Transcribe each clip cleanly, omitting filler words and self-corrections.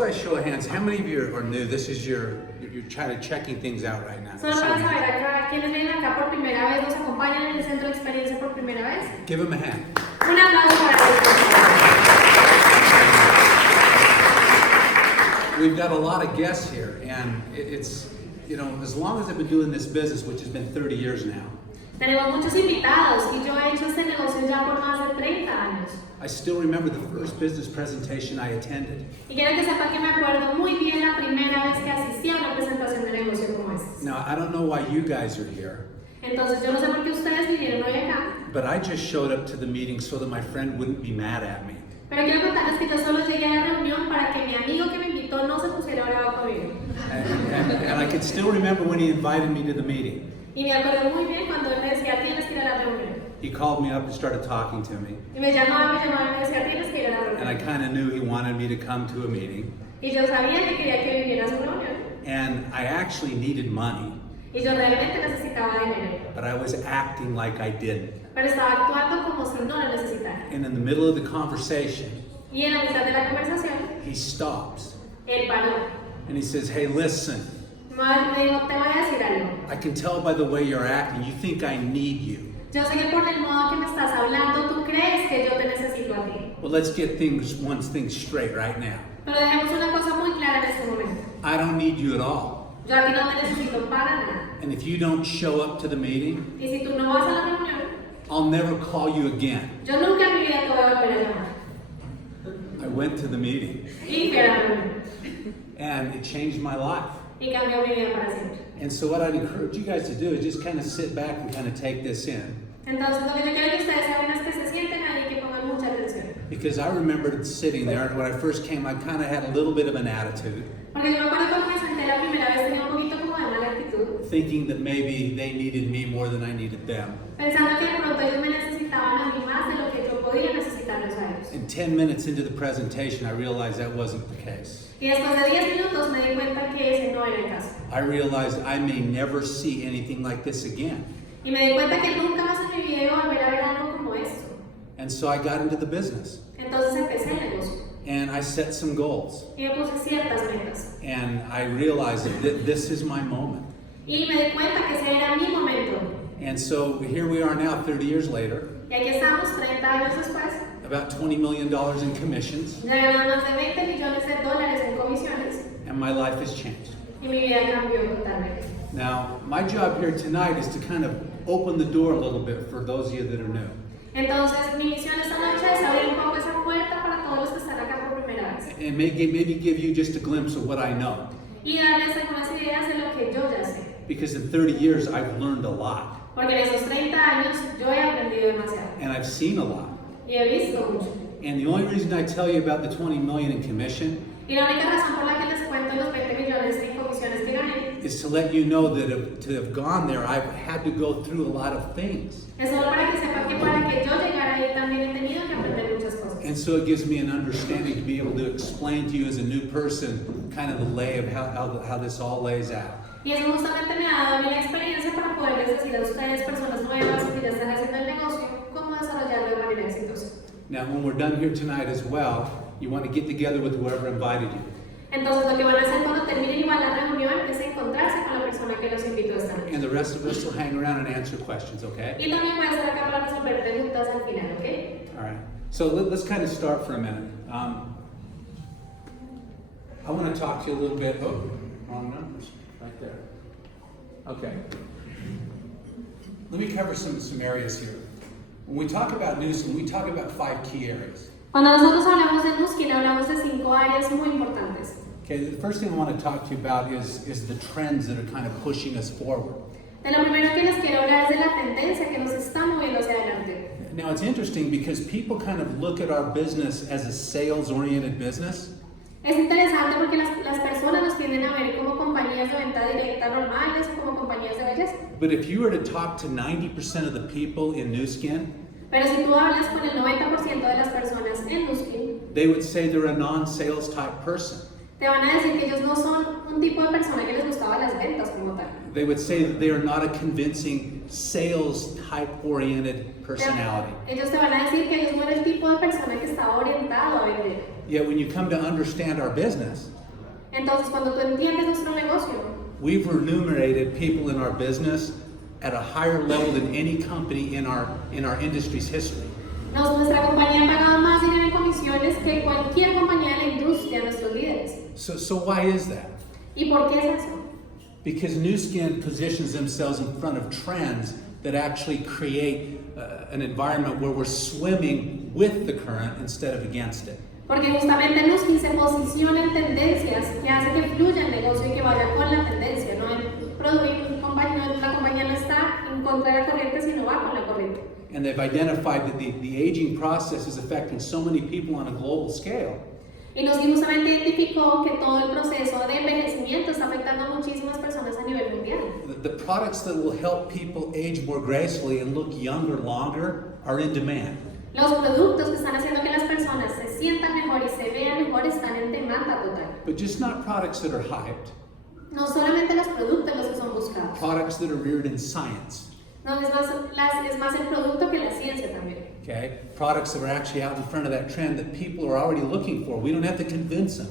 by a show of hands, how many of you are new? This is you're trying to checking things out right now. Solo para saber acá, ¿quiénes vienen acá por primera vez? ¿Nos acompañan en el centro de experiencia por primera vez? Give them a hand. Un aplauso para ellos. We've got a lot of guests here, and it's, you know, as long as I've been doing this business, which has been 30 years now, Tenemos muchos invitados y yo he hecho este negocio ya por más de 30 años. I still remember the first business presentation I attended. Y quiero que sepan que me acuerdo muy bien la primera vez que asistí a una presentación de negocio como esta. Now, I don't know why you guys are here, Entonces yo no sé por qué ustedes vinieron hoy acá, but I just showed up to the meeting so that my friend wouldn't be mad at me. pero quiero contarles que yo solo llegué a la reunión para que mi amigo que me invitó no se pusiera bravo conmigo. And I can still remember when he invited me to the meeting. Y me acuerdo muy bien cuando él me decía, tienes que ir a la reunión. He called me up and started talking to me. Y me llamaba y me decía, tienes que ir a la And I reunión. kind of knew he wanted me to come to a meeting. Y yo sabía que quería que viniera a su reunión. And I actually needed money, Y yo realmente necesitaba dinero. but I was acting like I didn't. Pero estaba actuando como si no lo necesitara. And in the middle of the conversation, Y en la mitad de la conversación, he stops él paró. and he says, hey, listen, Me dijo, te voy a decir algo. I can tell by the way you're acting, you think I need you. Yo sé que por el modo que me estás hablando, tú crees que yo te necesito a ti. Well, let's get one thing straight right now. Pero dejemos una cosa muy clara en este momento. I don't need you at all. Yo a ti no te necesito para nada. And if you don't show up to the meeting, Y si tú no vas a la reunión, I'll never call you again. yo nunca en mi vida te voy a volver a llamar. I went to the meeting Y fui a la reunión. and it changed my life. Y cambió mi vida para siempre. And so what I'd encourage you guys to do is just kind of sit back and kind of take this in. Entonces lo que yo quiero que ustedes hagan es que se sienten ahí y que pongan mucha atención. Because I remembered sitting there, and when I first came, I kind of had a little bit of an attitude, Porque yo me acuerdo cuando me senté la primera vez tenía un poquito como de mala actitud. thinking that maybe they needed me more than I needed them. Pensando que de pronto ellos me necesitaban a mí más de lo que yo podía necesitarlos a ellos. And 10 minutes into the presentation, I realized that wasn't the case. Y después de 10 minutos me di cuenta que ese no era el caso. I realized I may never see anything like this again. Y me di cuenta que nunca más en mi vida iba a volver a ver algo como esto. And so I got into the business, Entonces empecé el negocio and I set some goals. y me puse ciertas metas. And I realized that this is my moment. Y me di cuenta que ese era mi momento. And so here we are now, 30 years later, Y aquí estamos 30 años después. about $20 million in commissions, Ya gané más de 20 millones de dólares en comisiones and my life has changed. y mi vida cambió totalmente. Now, my job here tonight is to kind of open the door a little bit for those of you that are new. Entonces mi misión esta noche es abrir un poco esa puerta para todos los que están acá por primera vez. And maybe give you just a glimpse of what I know. Y darles algunas ideas de lo que yo ya sé. Because in 30 years, I've learned a lot, Porque en esos 30 años yo he aprendido demasiado. and I've seen a lot. Y he visto mucho. And the only reason I tell you about the 20 million in commission Y la única razón por la que les cuento los 20 millones en comisiones que gané is to let you know that to have gone there, I've had to go through a lot of things. es solo para que sepan que para que yo llegara ahí también he tenido que aprender muchas cosas. And so it gives me an understanding to be able to explain to you as a new person kind of the lay of how this all lays out. Y eso justamente me ha dado a mí la experiencia para poderles decir a ustedes, personas nuevas que ya están haciendo el negocio, cómo desarrollarlo de manera exitosa. Now, when we're done here tonight as well, you want to get together with whoever invited you. Entonces lo que van a hacer cuando terminen igual la reunión es encontrarse con la persona que los invitó esta noche. And the rest of us will hang around and answer questions, okay? Y también voy a estar acá para resolver preguntas al final, ¿ok? All right. So let's kind of start for a minute. I want to talk to you a little bit. Oh, wrong numbers. Right there. Okay. Let me cover some areas here. When we talk about Newsom, we talk about 5 key areas. Cuando nosotros hablamos de Nuskin, hablamos de 5 áreas muy importantes. Okay, the first thing I want to talk to you about is the trends that are kind of pushing us forward. De lo primero que les quiero hablar es de la tendencia que nos está moviendo hacia adelante. Now, it's interesting because people kind of look at our business as a sales-oriented business. Es interesante porque las personas nos tienden a ver como compañías de venta directa normales o como compañías de belleza. But if you were to talk to 90% of the people in New Skin, Pero si tú hablas con el 90% de las personas en Nuskin, they would say they're a non-sales type person. te van a decir que ellos no son un tipo de persona que les gustaba las ventas como tal. They would say that they are not a convincing sales type oriented personality. Ellos te van a decir que ellos no eran el tipo de persona que estaba orientado a vender. Yet when you come to understand our business, Entonces, cuando tú entiendes nuestro negocio, we've remunerated people in our business at a higher level than any company in our industry's history. nuestra compañía ha pagado más dinero en comisiones que cualquier compañía de la industria a nuestros líderes. So why is that? ¿Y por qué es eso? Because Nu Skin positions themselves in front of trends that actually create an environment where we're swimming with the current instead of against it. Porque justamente Nuskin se posiciona en tendencias que hace que fluya el negocio y que vaya con la tendencia, ¿no? La compañía no está en contra de la corriente, sino va con la corriente. And they've identified that the aging process is affecting so many people on a global scale. Y Nuskin justamente identificó que todo el proceso de envejecimiento está afectando a muchísimas personas a nivel mundial. The products that will help people age more gracefully and look younger longer are in demand. Los productos que están haciendo que las personas se sientan mejor y se vean mejor están en demanda total. But just not products that are hyped. No solamente los productos los que son buscados. Products that are reared in science. No, es más el producto que la ciencia también. Okay? Products that are actually out in front of that trend that people are already looking for. We don't have to convince them.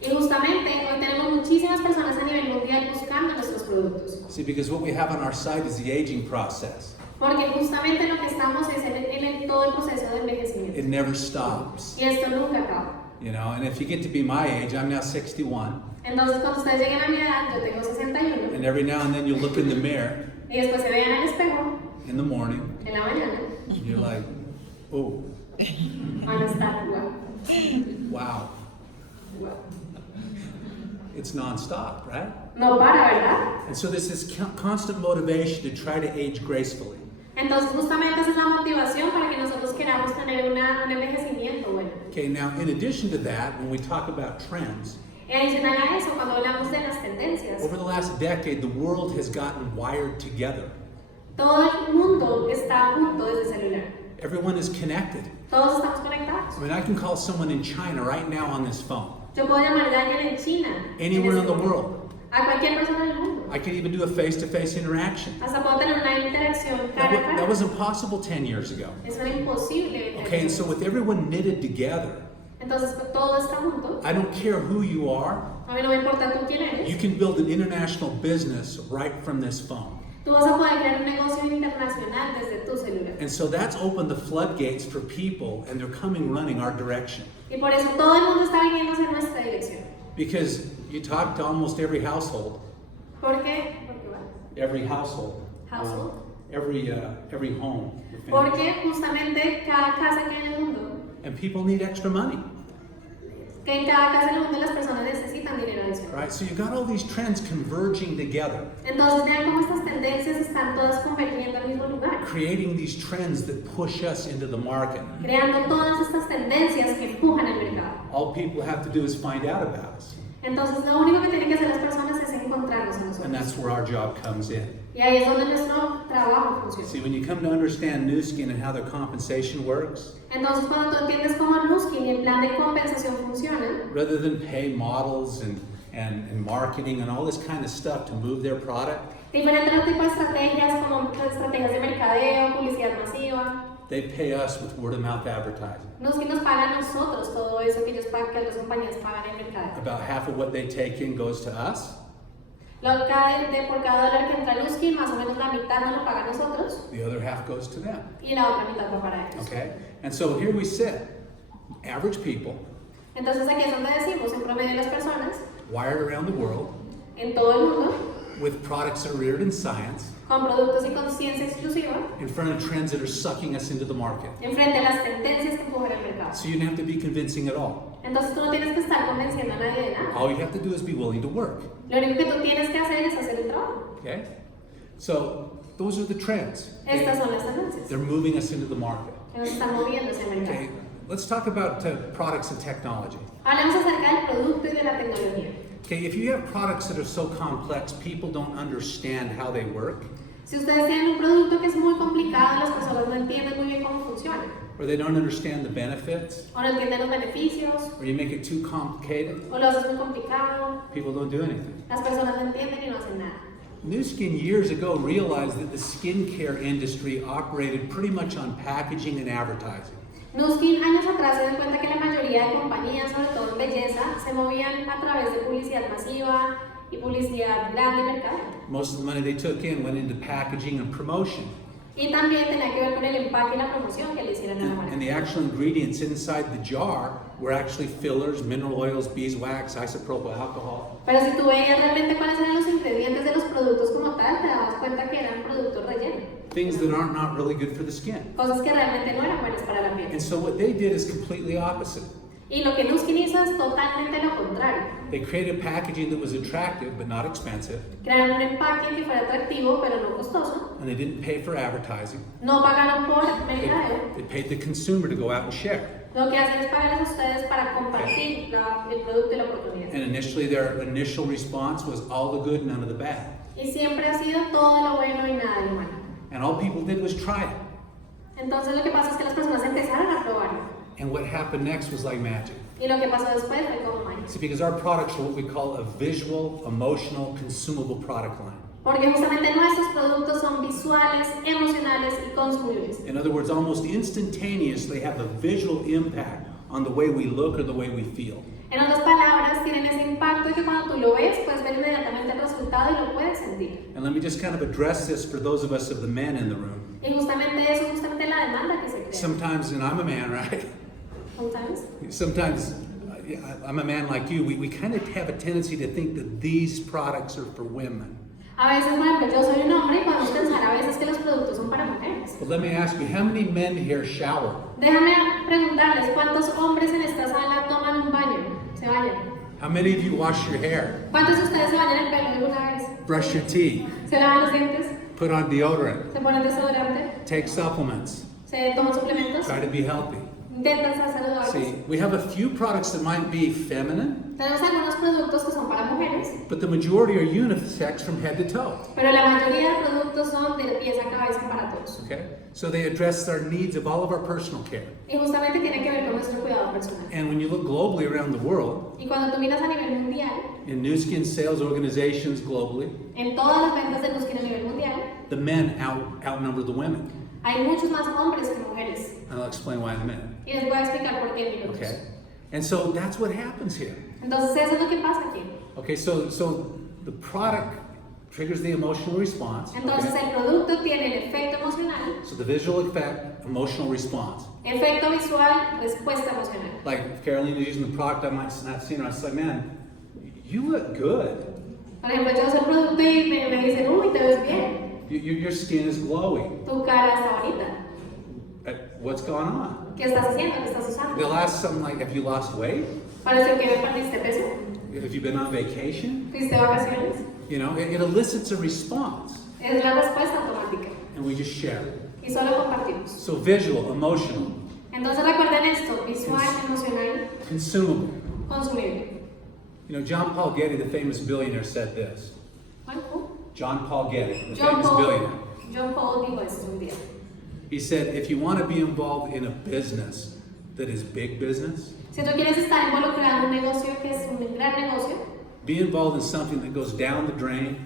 Y justamente hoy tenemos muchísimas personas a nivel mundial buscando nuestros productos. See, because what we have on our side is the aging process. Porque justamente lo que estamos es en todo el proceso de envejecimiento. It never stops. Y esto nunca acaba. You know, and if you get to be my age, I'm now 61, Entonces cuando ustedes lleguen a mi edad, yo tengo 61. and every now and then you look in the mirror Y después se vean al espejo in the morning, en la mañana. and you're like, oh, Van a estar guau. wow. Guau. It's nonstop, right? No para, ¿verdad? And so there's this constant motivation to try to age gracefully. Entonces justamente esa es la motivación para que nosotros queramos tener un envejecimiento bueno. Okay, now in addition to that, when we talk about trends, Y adicional a eso, cuando hablamos de las tendencias, over the last decade, the world has gotten wired together. todo el mundo está junto desde el celular. Everyone is connected. Todos estamos conectados. I mean, I can call someone in China right now on this phone, Yo puedo llamar a alguien en China, anywhere en in the este- world. a cualquier persona del mundo. I could even do a face-to-face interaction. Hasta puedo tener una interacción cara a That cara. was impossible 10 years ago. Eso era imposible. Okay, and so with everyone knitted together, Entonces todo está junto. I don't care who you are, A mí no me importa tú quién eres. you can build an international business right from this phone. Tú vas a poder crear un negocio internacional desde tu celular. And so that's opened the floodgates for people, and they're coming running our direction. Y por eso todo el mundo está viniendo hacia nuestra dirección. Because you talk to almost every household, ¿Por qué? Porque, bueno, every household, Household. every home, your family. porque justamente cada casa que hay en el mundo, And people need extra money, que en cada casa en el mundo las personas necesitan dinero adicional. right? So you got all these trends converging together, Entonces vean cómo estas tendencias están todas convergiendo al mismo lugar, creating these trends that push us into the market. creando todas estas tendencias que empujan el mercado. All people have to do is find out about us. Entonces lo único que tienen que hacer las personas es encontrarnos a And nosotros. that's where our job comes in. Y ahí es donde nuestro trabajo funciona. See, when you come to understand Nu Skin and how their compensation works, Entonces cuando tú entiendes cómo Nuskin y el plan de compensación funciona, rather than pay models and marketing and all this kind of stuff to move their product, diferentes tipos de estrategias como estrategias de mercadeo, publicidad masiva, they pay us with word-of-mouth advertising. Nuskin nos paga a nosotros todo eso que ellos pagan, que las compañías pagan en mercadeo. About half of what they take in goes to us. Por cada dólar que entra a Nuskin, más o menos la mitad nos lo paga a nosotros The other half goes to them. y la otra mitad va para ellos. Okay? And so here we sit, average people, Entonces aquí es donde decimos, en promedio las personas, wired around the world, en todo el mundo, with products that are reared in science, con productos y con ciencia exclusiva, in front of trends that are sucking us into the market. enfrente a las tendencias que empujan el mercado. So you don't have to be convincing at all. Entonces tú no tienes que estar convenciendo a nadie de nada. All you have to do is be willing to work. Lo único que tú tienes que hacer es hacer el trabajo. Okay? So those are the trends. Estas son las tendencias They're moving us into the market. que nos están moviendo hacia el Okay? mercado. Let's talk about products and technology. Hablemos acerca del producto y de la tecnología. Okay, if you have products that are so complex, people don't understand how they work, Si ustedes tienen un producto que es muy complicado, las personas no entienden muy bien cómo funciona, or they don't understand the benefits, o no entienden los beneficios, or you make it too complicated, o lo haces muy complicado, people don't do anything. las personas no entienden y no hacen nada. Nu Skin years ago realized that the skincare industry operated pretty much on packaging and advertising. Nuskin años atrás se dio cuenta que la mayoría de compañías, sobre todo en belleza, se movían a través de publicidad masiva y publicidad grande y mercado. Most of the money they took in went into packaging and promotion. Y también tenía que ver con el empaque y la promoción que le hicieron a la marca. And the actual ingredients inside the jar were actually fillers, mineral oils, beeswax, isopropyl alcohol. Pero si tú veías realmente cuáles eran los ingredientes de los productos como tal, te dabas cuenta que eran productos rellenos. Things that are not really good for the skin. Cosas que realmente no eran buenas para la piel. And so what they did is completely opposite. Y lo que Nuskin hizo es totalmente lo contrario. They created packaging that was attractive but not expensive. Crearon un empaque que fuera atractivo pero no costoso. And they didn't pay for advertising. No pagaron por mercadeo. They paid the consumer to go out and share. Lo que hacen es pagarles a ustedes para compartir el producto y la oportunidad. And initially their initial response was all the good, none of the bad. Y siempre ha sido todo lo bueno y nada de lo malo. And all people did was try it. Entonces lo que pasa es que las personas empezaron a probarlo. And what happened next was like magic. Y lo que pasó después fue como magia. See, because our products are what we call a visual, emotional, consumable product line. Porque justamente nuestros productos son visuales, emocionales y consumibles. In other words, almost instantaneously have a visual impact on the way we look or the way we feel. En otras palabras, tienen ese impacto de que cuando tú lo ves, puedes ver inmediatamente el resultado y lo puedes sentir. And let me just kind of address this for those of us of the men in the room. Y justamente eso es justamente la demanda que se crea. Sometimes, and I'm a man, right? Sometimes, I'm a man like you, we kind of have a tendency to think that these products are for women. A veces, por ejemplo, yo soy un hombre y podemos pensar a veces que los productos son para mujeres. But let me ask you, how many men here shower? Déjame preguntarles, ¿cuántos hombres en esta sala toman un baño? ¿Se bañan? How many of you wash your hair? ¿Cuántos de ustedes se bañan el pelo alguna vez? Brush your teeth? ¿Se lavan los dientes? Put on deodorant? ¿Se ponen desodorante? Take supplements? ¿Se toman suplementos? Try to be healthy? ¿Intentan ser saludables? See, we have a few products that might be feminine, Tenemos algunos productos que son para mujeres, but the majority are unisex from head to toe. pero la mayoría de productos son de pies a cabeza para todos. Okay? So they address our needs of all of our personal care. Y justamente tiene que ver con nuestro cuidado personal. And when you look globally around the world, Y cuando tú miras a nivel mundial, in new skin sales organizations globally, en todas las ventas de Nuskin a nivel mundial, the men outnumber the women. hay muchos más hombres que mujeres. And I'll explain why in a minute. Y les voy a explicar por qué en minutos. Okay? And so that's what happens here. Entonces eso es lo que pasa aquí. Okay, so the product triggers the emotional response. Entonces Okay? el producto tiene el efecto emocional, So the visual effect, emotional response. efecto visual, respuesta emocional. Like if Caroline is using the product, I might not see her. I was like, man, you look good. Por ejemplo, yo uso el producto y me dicen, uy, te ves bien, Your skin is glowing. tu cara está bonita. What's going on? ¿Qué estás haciendo? ¿Qué estás usando? They'll ask something like, have you lost weight? Parece que me perdiste peso. Have you been on vacation? ¿Fuiste de vacaciones? You know, it elicits a response. Es la respuesta automática. And we just share it. Y solo compartimos. So visual, emotional, Entonces recuerden esto, visual, emocional, consumable. consumible. You know, John Paul Getty, the famous billionaire, said this. ¿Cuál? John Paul Getty, the John famous billionaire. Paul dijo esto un día. He said, if you want to be involved in a business that is big business, Si tú quieres estar involucrado en un negocio que es un gran negocio, be involved in something that goes down the drain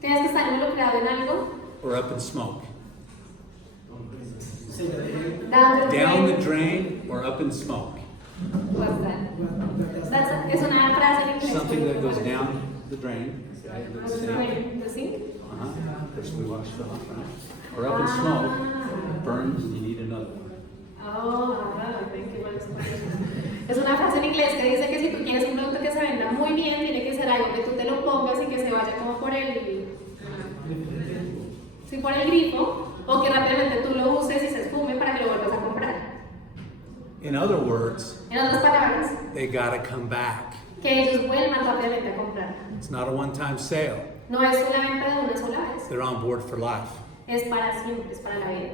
tienes que estar involucrado en algo or up in smoke. down Down the drain or up in smoke. Es una frase en inglés. Something that goes down the drain. Okay, the sink. ¿Sí? Because we wash it off, right? Or up in smoke, burns and you need another one. Es una frase en inglés que dice que si tú quieres un producto que se venda muy bien, tiene que ser algo que tú te lo pongas y que se vaya como por el grifo, o que rápidamente tú lo uses y se esfume para que lo vuelvas a comprar. In other words, En otras palabras, they gotta come back. que ellos vuelvan rápidamente a comprar. It's not a one-time sale. No es una venta de una sola vez, They're on board for life. es para siempre, es para la vida.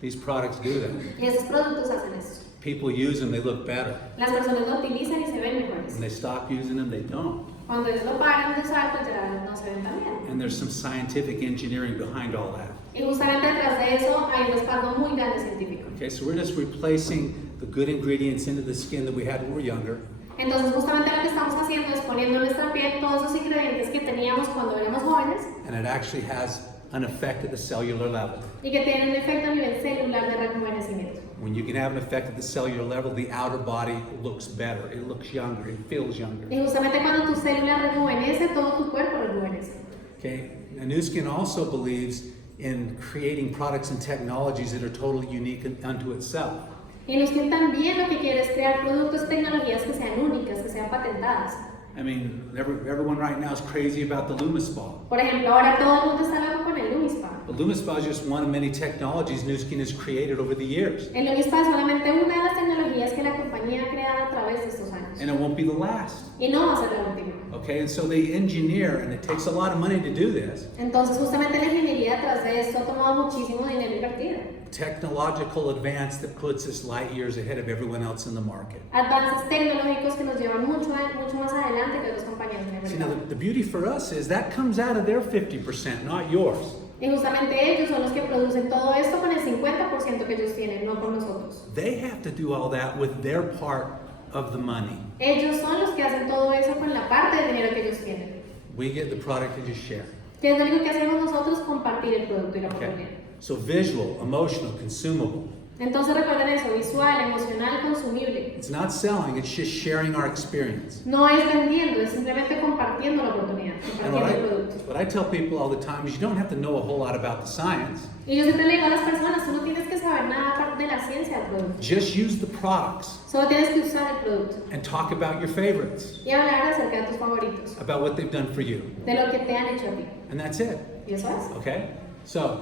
These products do that. Y esos productos hacen eso. People use them, they look better. Las personas lo utilizan y se ven mejores. When they stop using them, they don't. Cuando ellos lo paran de usar, pues ya no se ven tan bien. And there's some scientific engineering behind all that. Y justamente detrás de eso hay un respaldo muy grande científico. Okay, so we're just replacing the good ingredients into the skin that we had when we were younger. Entonces justamente lo que estamos haciendo es poniendo en nuestra piel todos esos ingredientes que teníamos cuando éramos jóvenes And it actually has an effect at the cellular level. y que tienen un efecto a nivel celular de rejuvenecimiento. When you can have an effect at the cellular level, the outer body looks better, it looks younger, it feels younger. Y justamente cuando tu célula rejuvenece, todo tu cuerpo rejuvenece. Okay, now Nu Skin also believes in creating products and technologies that are totally unique unto itself. Y Nuskin también lo que quiere es crear productos y tecnologías que sean únicas, que sean patentadas. I mean, everyone right now is crazy about the Lumispa. Por ejemplo, ahora todo el mundo está loco con el Lumispa. The Lumispa is just one of many technologies Nu Skin has created over the years. El Lumispa es solamente una de las tecnologías que la compañía ha creado a través de estos años. And it won't be the last. Y no va a ser la última. Okay, and so they engineer, and it takes a lot of money to do this. Entonces, justamente la ingeniería detrás de esto ha tomado muchísimo dinero invertido. Technological advance that puts us light years ahead of everyone else in the market. Avances tecnológicos que nos llevan mucho más adelante que otras compañías en el See, now mercado. the beauty for us is that comes out of their 50%, not yours. Y justamente ellos son los que producen todo esto con el 50% que ellos tienen, no con nosotros. They have to do all that with their part of the money. Ellos son los que hacen todo eso con la parte del dinero que ellos tienen. We get the product and just share. Que es lo único que hacemos nosotros, compartir el producto y la Okay. oportunidad. So visual, emotional, consumable. Entonces recuerden eso, visual, emocional, consumible. It's not selling, it's just sharing our experience. No es vendiendo, es simplemente compartiendo la oportunidad, And compartiendo el producto. what I tell people all the time is you don't have to know a whole lot about the science. Y yo siempre le digo a las personas, tú no tienes que saber nada de la ciencia del producto. Just use the products Solo tienes que usar el producto and talk about your favorites, y hablar acerca de tus favoritos, about what they've done for you. de lo que te han hecho a ti. And that's it. ¿Y eso es? Okay? So,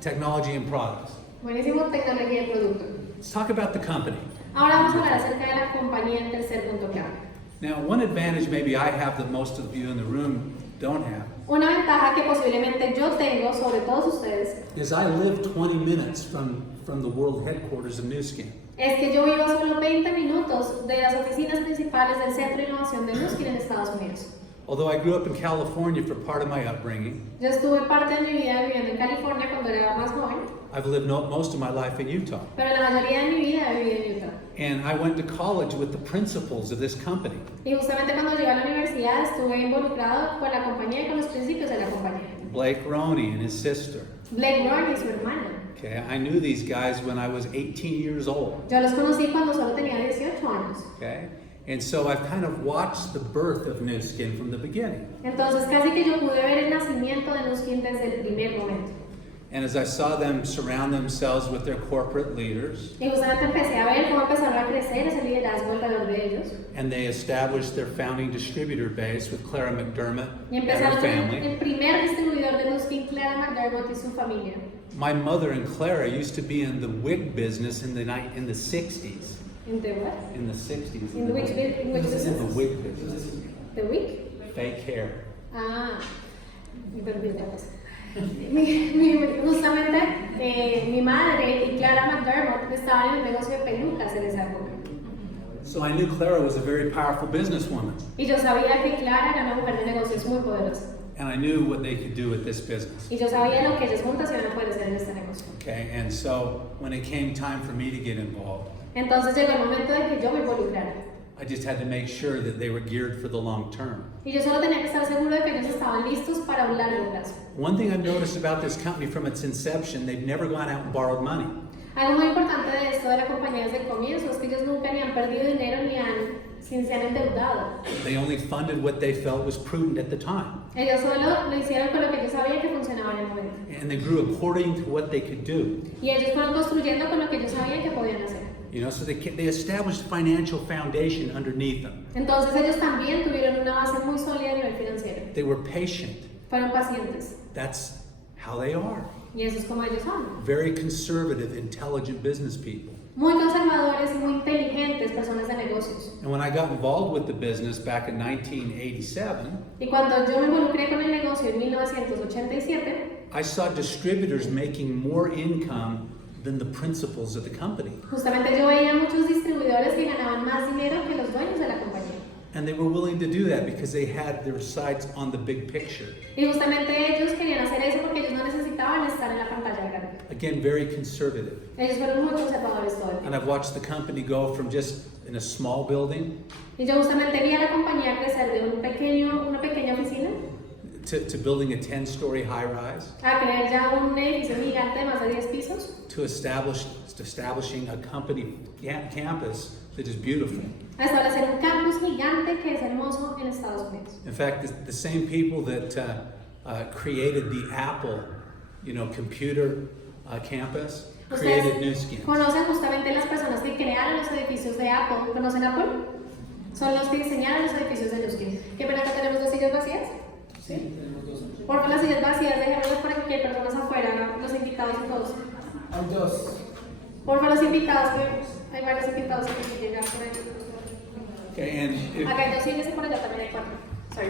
technology and products. Buenísimo, tecnología y producto. Let's talk about the company. Ahora vamos a hablar acerca de la compañía, el tercer punto clave. Now, one advantage maybe I have that most of you in the room don't have Una ventaja que posiblemente yo tengo sobre todos ustedes is I live 20 minutes from the world headquarters of Nu Skin. es que yo vivo a solo 20 minutos de las oficinas principales del Centro de Innovación de Nuskin en Estados Unidos. Although I grew up in California for part of my upbringing, Yo estuve parte de mi vida viviendo en California cuando era más joven, I've lived most of my life in Utah. pero la mayoría de mi vida he vivido en Utah. And I went to college with the principals of this company. Y justamente cuando llegué a la universidad estuve involucrado con la compañía y con los principios de la compañía. Blake Roney and his sister. Blake Brown y su hermana. Okay, I knew these guys when I was 18 years old. Yo los conocí cuando solo tenía 18 años. Okay, and so I've kind of watched the birth of Nu Skin from the beginning. Entonces casi que yo pude ver el nacimiento de Nuskin desde el primer momento. And as I saw them surround themselves with their corporate leaders, Y justamente empecé a ver cómo empezaron a crecer ese liderazgo alrededor de ellos. and they established their founding distributor base with Clara McDermott Y and her empezaron family. el primer distribuidor de Nuskin, Clara McDermott y su familia. My mother and Clara used to be in the wig business in the 60s. ¿En the what? In the 60s. In which In the business? wig business. ¿The week? Fake hair. Ah, mi perfil de voz. Justamente mi madre y Clara McDermott estaban en el negocio de pelucas en esa época. So I knew Clara was a very powerful businesswoman, Y yo sabía que Clara era una mujer de negocios muy poderosa. and I knew what they could do with this business. Y yo sabía lo que ellas juntas iban a poder hacer en este negocio. Okay, and so when it came time for me to get involved, Entonces llegó el momento de que yo me involucrara. I just had to make sure that they were geared for the long term. Y yo solo tenía que estar seguro de que ellos estaban listos para un largo plazo. One thing I've noticed about this company from its inception, they've never gone out and borrowed money. Algo muy importante de esto de la compañía desde el comienzo es que ellos nunca ni han perdido dinero ni se han endeudado. They only funded what they felt was prudent at the time. Ellos solo lo hicieron con lo que ellos sabían que funcionaba en el momento. And they grew according to what they could do. Y ellos fueron construyendo con lo que ellos sabían que podían hacer. You know, so they established a financial foundation underneath them. Entonces ellos también tuvieron una base muy sólida a nivel financiero. They were patient. Fueron pacientes. That's how they are. Y eso es como ellos son. Very conservative, intelligent business people. Muy conservadores y muy inteligentes personas de negocios. And when I got involved with the business back in 1987, Y cuando yo me involucré con el negocio en 1987, I saw distributors making more income than the principals of the company. justamente yo veía muchos distribuidores que ganaban más dinero que los dueños de la compañía. And they were willing to do that because they had their sights on the big picture. Y justamente ellos querían hacer eso porque ellos no necesitaban estar en la pantalla grande. Again, very conservative. Ellos fueron muy conservadores todo el And tiempo. I've watched the company go from just in a small building. Y yo justamente vi a la compañía crecer de una pequeña oficina. to building a 10-story high-rise, a crear ya un edificio gigante de más de 10 pisos, to establishing a company campus that is beautiful. a establecer un campus gigante que es hermoso en Estados Unidos. In fact, the same people that created the Apple, computer campus, created Nu Skins. Conocen justamente las personas que crearon los edificios de Apple. ¿Conocen Apple? Son los que diseñaron los edificios de Nu Skins. ¿Qué pena que tenemos 2 sillas vacías? Sí, tenemos 2. Por favor, las sillas vacías, déjenlas para que hay personas afuera, los invitados y todos. Hay 2. Por favor, los invitados, que hay varios invitados que quieren llegar por ahí. Okay, and Acá hay 2 sillas y por allá también hay 4. Sorry.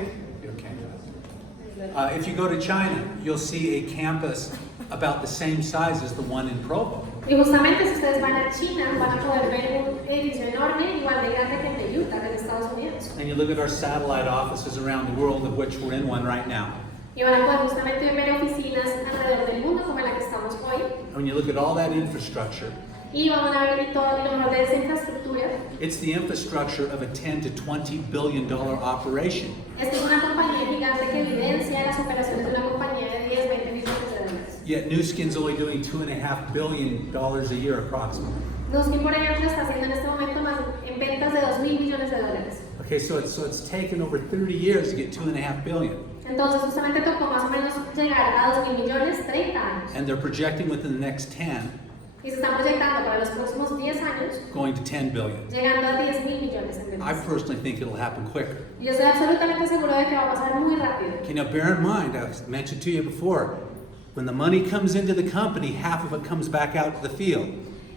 okay. If you go to China, you'll see a campus about the same size as the one in Provo. Y justamente si ustedes van a China, van a poder ver un edificio enorme, igual de grande que el de Utah, en Estados Unidos. And you look at our satellite offices around the world, of which we're in one right now. Y van a poder justamente ver oficinas alrededor del mundo como en la que estamos hoy. And when you look at all that infrastructure, Y vamos a ver todo lo mejor de esa infraestructura. it's the infrastructure of a $10 to $20 billion operation. Esta es una compañía gigante que evidencia las operaciones de una compañía de 10, 20 millones de dólares. Yet Nu Skin's only doing $2.5 billion a year approximately. Nu Skin, por ejemplo, está haciendo en este momento más en ventas de 2.000 millones de dólares. Okay, so it's taken over 30 years to get $2.5 billion. Entonces, justamente tocó más o menos llegar a 2.000 millones 30 años. And they're projecting within the next 10 Y se están proyectando para los próximos 10 años, going to 10 billion. llegando a 10.000 millones en I ventas. personally think it'll happen quicker. Y yo estoy absolutamente seguro de que va a pasar muy rápido. Okay, now bear in mind, I mentioned to you before, when the money comes into the company, half of it comes back out to the field.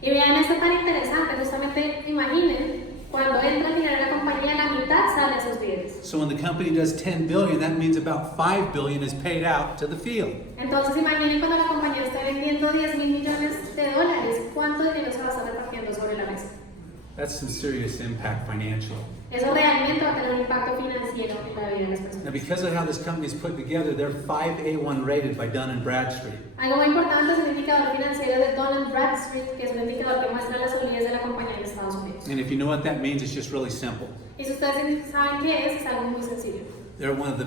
Y vean esto tan interesante, justamente imaginen, cuando entra el dinero en la compañía, la mitad sale a esos bienes. So when the company does 10 billion, that means about 5 billion is paid out to the field. Entonces imaginen cuando la compañía esté vendiendo 10.000 millones de dólares, ¿cuánto dinero se va a estar repartiendo sobre la mesa? That's some serious impact financially. Eso realmente va a tener un impacto financiero en la vida de las Now, personas. because of how this company is put together, they're 5A1 rated by Dun & Bradstreet. Algo muy importante es el indicador financiero de Dun & Bradstreet, que es un indicador que muestra la solidez de la compañía en Estados Unidos. And if you know what that means, it's just really simple. Y si ustedes saben qué es algo muy sencillo. They're one of the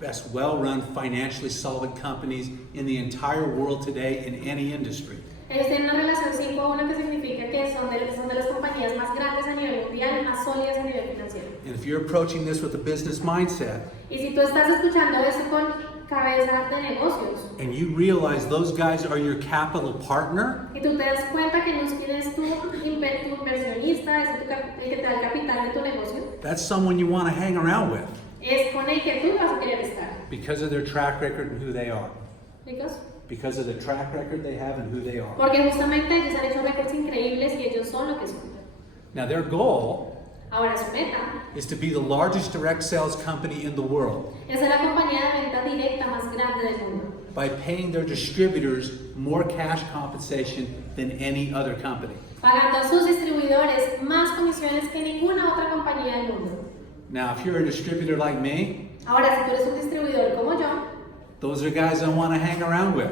best well-run, financially solid companies in the entire world today in any industry. Ellos tienen una relación 5-1 que significa que son de las compañías más grandes a nivel mundial y más sólidas a nivel financiero. And if you're approaching this with a business mindset, Y si tú estás escuchando esto con cabeza de negocios, and you realize those guys are your capital partner, y tú te das cuenta que Nu Skin es tu inversionista, es el que te da el capital de tu negocio, that's someone you want to hang around with es con el que tú vas a querer estar. because of their track record and who they are. ¿Chicos? Because of the track record they have and who they are. Porque justamente ellos han hecho récords increíbles y ellos son lo que son. Now, their goal Ahora su meta is to be the largest direct sales company in the world es ser la compañía de venta directa más grande del mundo, by paying their distributors more cash compensation than any other company. pagando a sus distribuidores más comisiones que ninguna otra compañía del mundo. Now, if you're a distributor like me, Ahora, si tú eres un distribuidor como yo, those are guys I want to hang around with.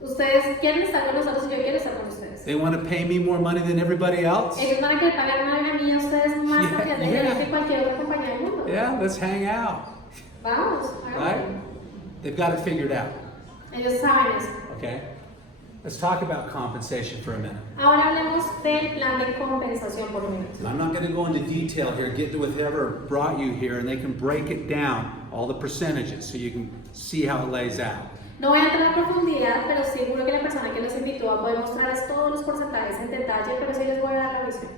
ustedes quieren estar con nosotros y yo quiero estar con ustedes. They want to pay me more money than everybody else. Ellos van a querer pagarme a mí a ustedes más Yeah, cantidad de yeah. dinero que cualquier otra compañía del mundo. Yeah, let's hang out, Vamos, right? hagámoslo. They've got it figured out, Ellos saben eso. okay? Let's talk about compensation for a minute. Ahora hablemos del plan de compensación por un minuto. I'm not going to go into detail here, get to whoever brought you here, and they can break it down, all the percentages, so you can see how it lays out. No voy a entrar en profundidad, pero seguro que la persona que los invitó va a poder mostrarles todos los porcentajes en detalle, pero sí les voy a dar la visión.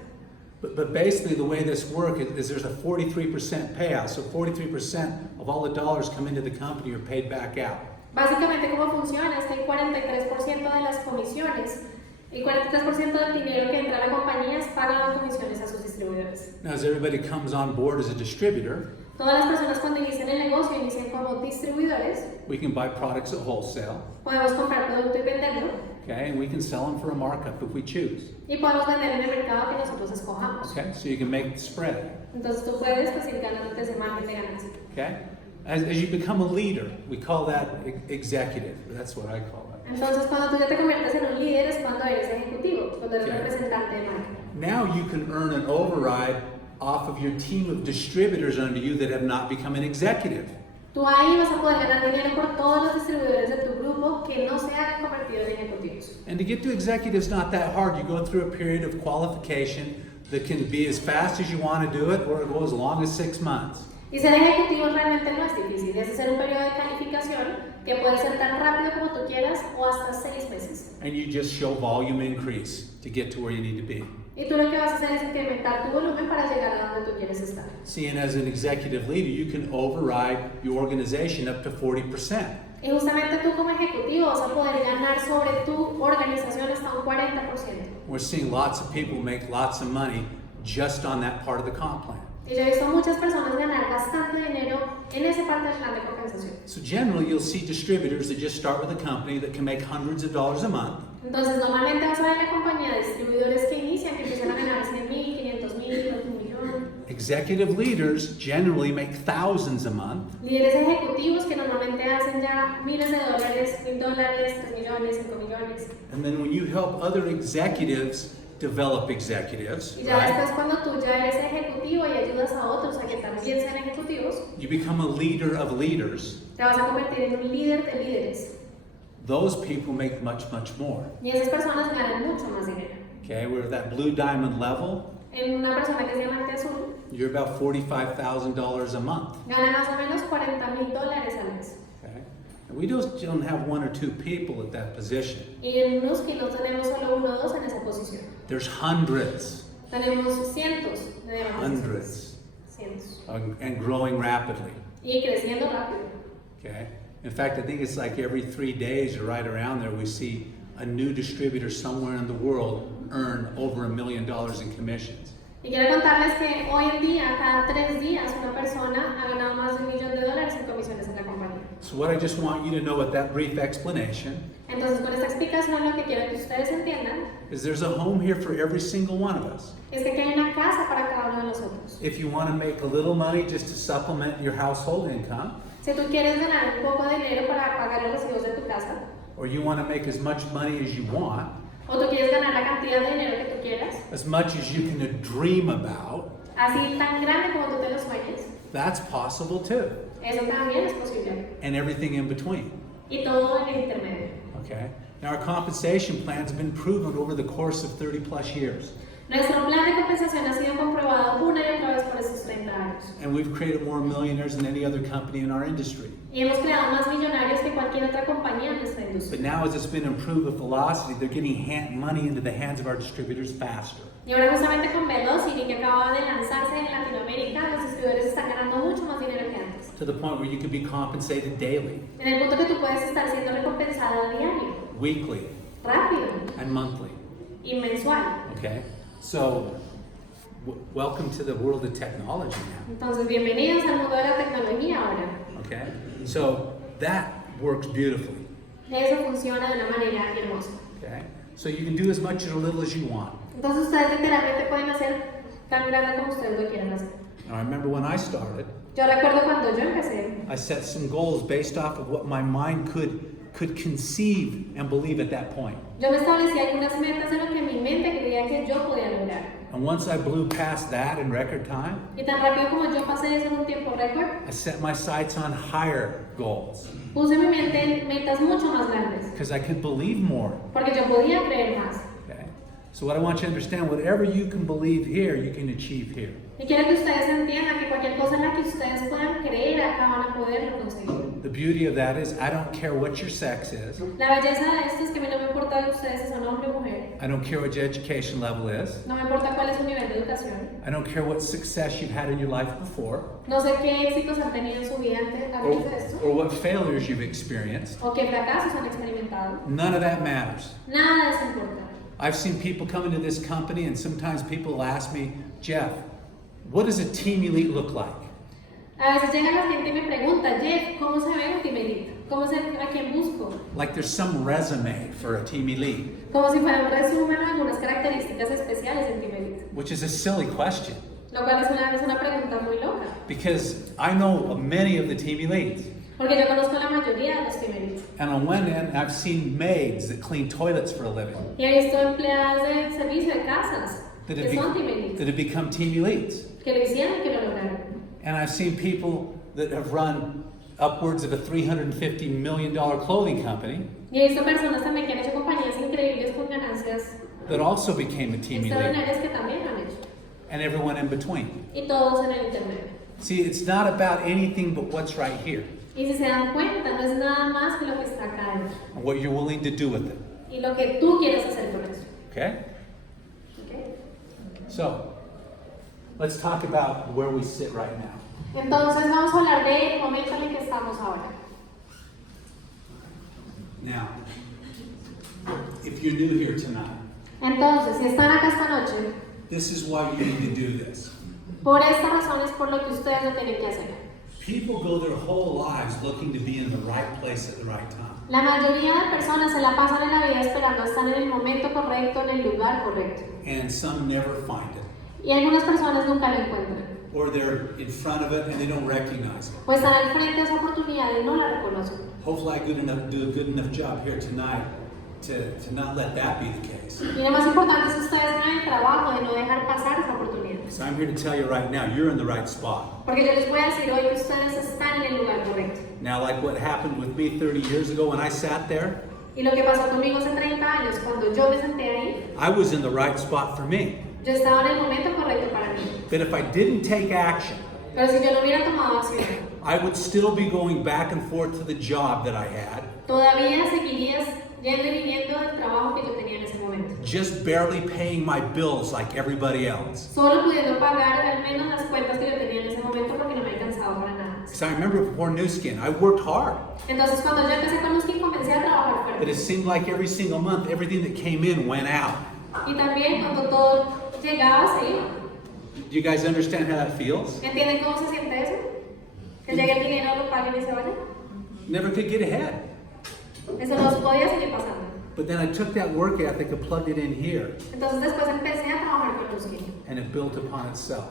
But basically, the way this works is there's a 43% payout, so 43% of all the dollars come into the company are paid back out. Básicamente, cómo funciona es que el 43% de las comisiones, el 43% del dinero que entra a la compañía es pagan las comisiones a sus distribuidores. Now, as everybody comes on board as a distributor, Todas las personas cuando inician el negocio inician como distribuidores, we can buy products at wholesale, podemos comprar producto y venderlo, okay, and we can sell them for a markup if we choose, y podemos vender en el mercado que nosotros escojamos. okay? So you can make the spread, Entonces tú puedes pues, ir ganando ese margen de ganancia. okay? As you become a leader, we call that executive. That's what I call it. Entonces cuando tú ya te conviertes en un líder es cuando eres ejecutivo, cuando eres Okay. representante de marca. Now you can earn an override off of your team of distributors under you that have not become an executive. Tú ahí vas a poder ganar dinero por todos los distribuidores de tu grupo que no se hayan convertido en ejecutivos. And to get to executive is not that hard. You go through a period of qualification that can be as fast as you want to do it, or it goes as long as 6 months. Y ser ejecutivo realmente no es difícil, es hacer un periodo de calificación que puede ser tan rápido como tú quieras o hasta 6 meses. And you just show volume increase to get to where you need to be. Y tú lo que vas a hacer es incrementar tu volumen para llegar a donde tú quieres estar. See, and as an executive leader, you can override your organization up to 40%. Y justamente tú como ejecutivo vas a poder ganar sobre tu organización hasta un 40%. We're seeing lots of people make lots of money just on that part of the comp plan. Y yo he visto a muchas personas ganar bastante dinero en esa parte del plan de compensación. So generally, you'll see distributors that just start with a company that can make hundreds of dollars a month. Entonces, normalmente vas a ver la compañía de distribuidores que inician, que empiezan a ganar 100,000, 500,000, 1,000,000. Executive leaders generally make thousands a month. Líderes ejecutivos que normalmente hacen ya miles de dólares, $1,000, 3,000,000, 5,000,000. And then when you help other executives develop executives, Y ya right, después cuando tú ya eres ejecutivo y ayudas a otros a que también sean ejecutivos, you become a leader of leaders. te vas a convertir en un líder de líderes. Those people make much, much more. Y esas personas ganan mucho más dinero. Okay, we're at that blue diamond level. En una persona que es diamante azul, You're about $45,000 a month. gana más o menos $40,000 al mes. Okay, and we just don't have one or two people at that position. Y en Nuski no tenemos solo uno o dos en esa posición. There's hundreds, Tenemos cientos de diamantes. hundreds, Cientos. and growing rapidly. Y creciendo rápido. Okay, in fact, I think it's like every 3 days or right around there, we see a new distributor somewhere in the world earn over $1 million in commissions. Y quiero contarles que hoy en día, cada 3 días, una persona ha ganado más de $1,000,000 en comisiones en la compañía. So what I just want you to know with that brief explanation Entonces, con esta explicación, lo que quiero que ustedes entiendan is there's a home here for every single one of us. es que aquí hay una casa para cada uno de nosotros. If you want to make a little money just to supplement your household income, Si tú quieres ganar un poco de dinero para pagar los recibos de tu casa, or you want to make as much money as you want, o tú quieres ganar la cantidad de dinero que tú quieras, as much as you can dream about, así tan grande como tú te lo sueñes, that's possible too. eso también es posible. And everything in between. Y todo en el intermedio. Okay? Now our compensation plans have been proven over the course of 30 plus years. Nuestro plan de compensación ha sido comprobado una y otra vez por esos 30 años. And we've created more millionaires than any other company in our industry. Y hemos creado más millonarios que cualquier otra compañía en nuestra But industria. now as it's been improved with velocity, they're getting money into the hands of our distributors faster. Y ahora justamente con Velocity, que acaba de lanzarse en Latinoamérica, los distribuidores están ganando mucho más dinero que antes. To the point where you can be compensated daily, En el punto que tú puedes estar siendo recompensado a diario, weekly, rápido and monthly. y mensual. Okay? So, welcome to the world of technology now. Entonces, bienvenidos al mundo de la tecnología ahora. Okay? So, that works beautifully. Eso funciona de una manera hermosa. Okay? So, you can do as much or little as you want. Entonces, ustedes literalmente pueden hacer tan grande como ustedes lo quieran hacer. Now, I remember when I started, Yo recuerdo cuando yo empecé, I set some goals based off of what my mind could conceive and believe at that point. yo me establecí algunas metas de lo que mi mente creía que yo podía lograr. And once I blew past that in record time, Y tan rápido como yo pasé eso en un tiempo récord, I set my sights on higher goals puse mi mente en metas mucho más grandes, because I could believe more. porque yo podía creer más. Okay? So what I want you to understand, whatever you can believe here, you can achieve here. Y quiero que ustedes entiendan que cualquier cosa en la que ustedes puedan creer, acá van a poderlo conseguir. The beauty of that is I don't care what your sex is. La belleza de esto es que a mí no me importa de ustedes si son hombre o mujer, I don't care what your education level is. no me importa cuál es su nivel de educación, I don't care what success you've had in your life before no sé qué éxitos han tenido en su vida antes de esto, or what failures you've experienced. o qué fracasos han experimentado. None of that matters. Nada de eso importa. I've seen people come into this company and sometimes people will ask me, Jeff, what does a team elite look like? A veces llega la gente y me pregunta, Jeff, ¿cómo se ve un team elite? ¿Cómo se a quién busco? Like there's some resume for a team elite, Como si fuera un resumen o algunas características especiales en team elite. which is a silly question Lo cual es una pregunta muy loca. because I know of many of the team elites. Porque yo conozco la mayoría de los team elites. And on one end, I've seen maids that clean toilets for a living Y he visto empleadas de servicio de casas that que son team have, elites, that have become team elites. que lo hicieron y que lo lograron. And I've seen people that have run upwards of a $350 million clothing company Y he visto personas también que han hecho compañías increíbles con ganancias that also became a team elite, extraordinarias que también lo han hecho. and everyone in between. Y todos en el internet. See, it's not about anything but what's right here Y si se dan cuenta, no es nada más que lo que está acá adentro. and what you're willing to do with it. Y lo que tú quieres hacer con eso. Okay? ¿Ok? So, let's talk about where we sit right now. Entonces vamos a hablar del momento en el que estamos ahora. Now, if you're new here tonight, Entonces, si están acá esta noche, this is why you need to do this. por esta razón es por lo que ustedes lo tienen que hacer. People go their whole lives looking to be in the right place at the right time. La mayoría de personas se la pasan en la vida esperando estar en el momento correcto, en el lugar correcto. And some never find it. Y algunas personas nunca lo encuentran. Or they're in front of it and they don't recognize it. O están al frente de esa oportunidad y no la reconocen. Hopefully I do a good enough job here tonight to not let that be the case. Y lo más importante es que ustedes hagan el trabajo de no dejar pasar esa oportunidad. So I'm here to tell you right now, you're in the right spot. Porque yo les voy a decir hoy que ustedes están en el lugar correcto. Now, like what happened with me 30 years ago when I sat there, Y lo que pasó conmigo hace 30 años, cuando yo me senté ahí, I was in the right spot for me. yo estaba en el momento correcto para mí. But if I didn't take action, Pero si yo no hubiera tomado acción, I would still be going back and forth to the job that I had, todavía seguirías yendo y viniendo del trabajo que yo tenía en ese momento. just barely paying my bills like everybody else. Solo pudiendo pagar al menos las cuentas que yo tenía en ese momento porque no me alcanzaba para nada. Because I remember before New Skin, I worked hard, Entonces cuando yo empecé con Busco comencé a trabajar but it fuerte. seemed like every single month, everything that came in went out. Y también cuando todo llegaba, se iba. Do you guys understand how that feels? ¿Entienden cómo se siente eso? Que llegue el dinero, lo paguen y se vayan. Never could get ahead. Eso no podía seguir pasando. But then I took that work ethic and plugged it in here, Entonces después empecé a trabajar con Busco and it built upon itself.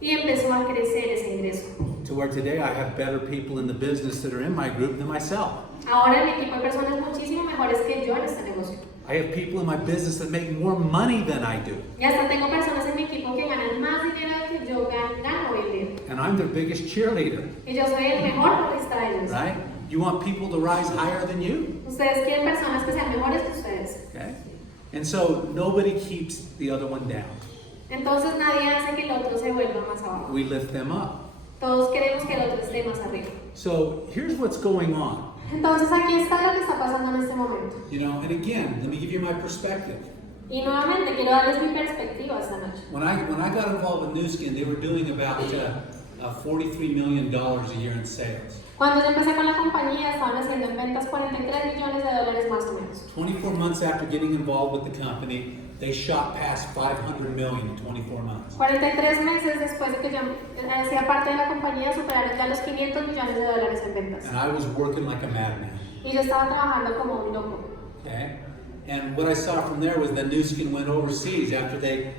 y empezó a crecer ese ingreso. To where today I have better people in the business that are in my group than myself. Ahora en mi equipo hay personas muchísimo mejores que yo en este negocio. I have people in my business that make more money than I do. Y hasta tengo personas en mi equipo que ganan más dinero que yo gano hoy en día. And I'm their biggest cheerleader, Y yo soy el mejor porrista de ellos. right? You want people to rise higher than you, Ustedes quieren personas que sean mejores que ustedes. okay? And so nobody keeps the other one down. Entonces nadie hace que el otro se vuelva más abajo. We lift them up. Todos queremos que el otro esté más arriba. So here's what's going on. Entonces aquí está lo que está pasando en este momento. You know, and again, let me give you my perspective. Y nuevamente quiero darles mi perspectiva esta noche. When I got involved with New Skin, they were doing about $43 million a year in sales. Cuando yo empecé con la compañía estaban haciendo en ventas 43 millones de dólares más o menos. 24 months after getting involved with the company, they shot past 500 million in 24 months. 43 meses después de que yo hacía parte de la compañía superaron ya los 500 millones de dólares en ventas. And I was working like a madman, Y yo estaba trabajando como un loco. okay? And what I saw from there was that New Skin went overseas after they,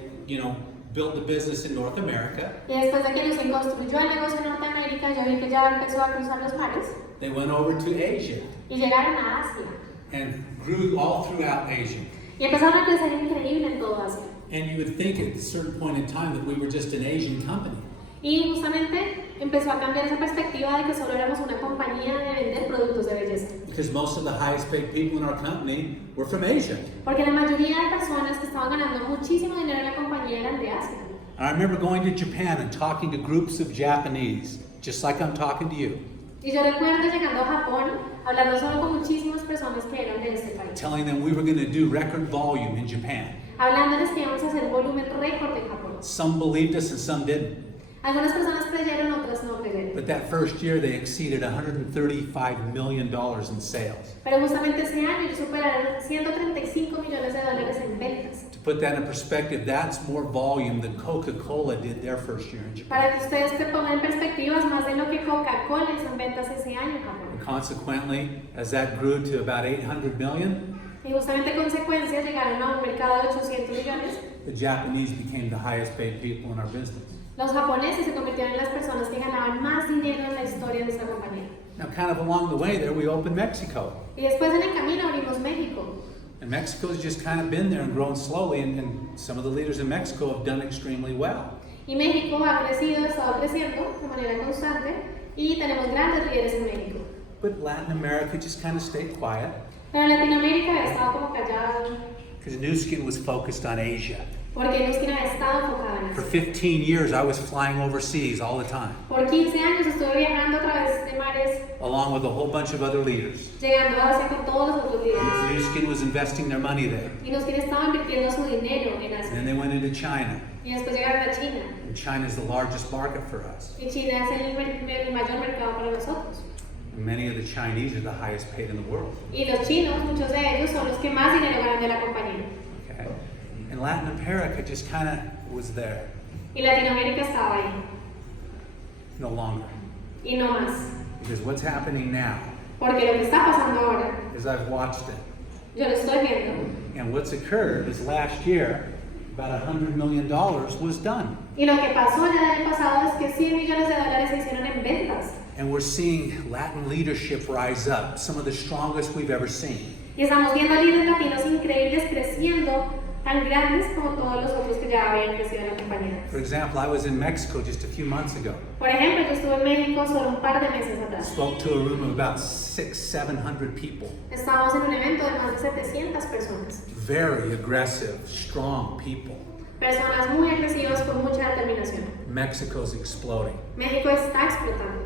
built the business in North America. Y después de que Lucien construyó el negocio en Norteamérica, yo vi que ya empezó a cruzar los mares They went over to Asia y llegaron a Asia. and grew all throughout Asia. Y empezaron a crecer increíble en todo Asia. And you would think at a certain point in time that we were just an Asian company. Y justamente empezó a cambiar esa perspectiva de que solo éramos una compañía de vender productos de belleza. Because most of the highest paid people in our company were from Asia. Porque la mayoría de personas que estaban ganando muchísimo dinero en la compañía eran de Asia. And I remember going to Japan and talking to groups of Japanese, just like I'm talking to you, Y yo recuerdo llegando a Japón, hablando solo con muchísimas personas que eran de este país. telling them we were going to do record volume in Japan. Hablándoles que íbamos a hacer volumen récord en Japón. Some believed us and some didn't. Algunas personas creyeron, otras no creyeron. But that first year they exceeded $135 million in sales. Pero justamente ese año ellos superaron 135 millones de dólares en ventas. To put that in perspective, that's more volume than Coca-Cola did their first year in Japan. Para que ustedes te pongan en perspectiva, es más de lo que Coca-Cola hizo en ventas ese año en Japón. And consequently, as that grew to about 800 million, Y justamente consecuencia llegaron a un mercado de 800 millones. the Japanese became the highest paid people in our business. Los japoneses se convirtieron en las personas que ganaban más dinero en la historia de esta compañía. Now, kind of along the way there, we opened Mexico. Y después en el camino abrimos México. And Mexico's just kind of been there and grown slowly, and some of the leaders in Mexico have done extremely well. Y México ha crecido, ha estado creciendo de manera constante. y tenemos grandes líderes en México. But Latin America just kind of stayed quiet Pero Latinoamérica había estado como callado because New Skin was focused on Asia. porque Busco había estado enfocado en For eso. 15 years, I was flying overseas all the time, Por 15 años estuve viajando a través de mares, along with a whole bunch of other leaders. llegando a Asia con todos los otros líderes. New Skin was investing their money there. Y Busco estaba invirtiendo su dinero en And Asia. then they went into China. Y después llegaron a China. And China is the largest market for us. Y China es el mayor mercado para nosotros. And many of the Chinese are the highest paid in the world. Y los chinos, muchos de ellos, son los que más dinero ganan de la compañía. Okay? And Latin America just kind of was there, Y Latinoamérica estaba ahí. no longer. Y no más. Because what's happening now Porque lo que está pasando ahora, is I've watched it. yo lo estoy viendo. And what's occurred is last year, about $100 million was done. Y lo que pasó el año pasado es que 100 millones de dólares se hicieron en ventas. And we're seeing Latin leadership rise up, some of the strongest we've ever seen. Y estamos viendo líderes latinos increíbles creciendo, tan grandes como todos los otros que ya habían crecido en la compañía. For example, I was in Mexico just a few months ago. Por ejemplo, yo estuve en México solo un par de meses atrás. Spoke to a room of about 700 people. Estábamos en un evento de más de 700 personas. Very aggressive, strong people. Personas muy agresivas con mucha determinación. Mexico's exploding. México está explotando.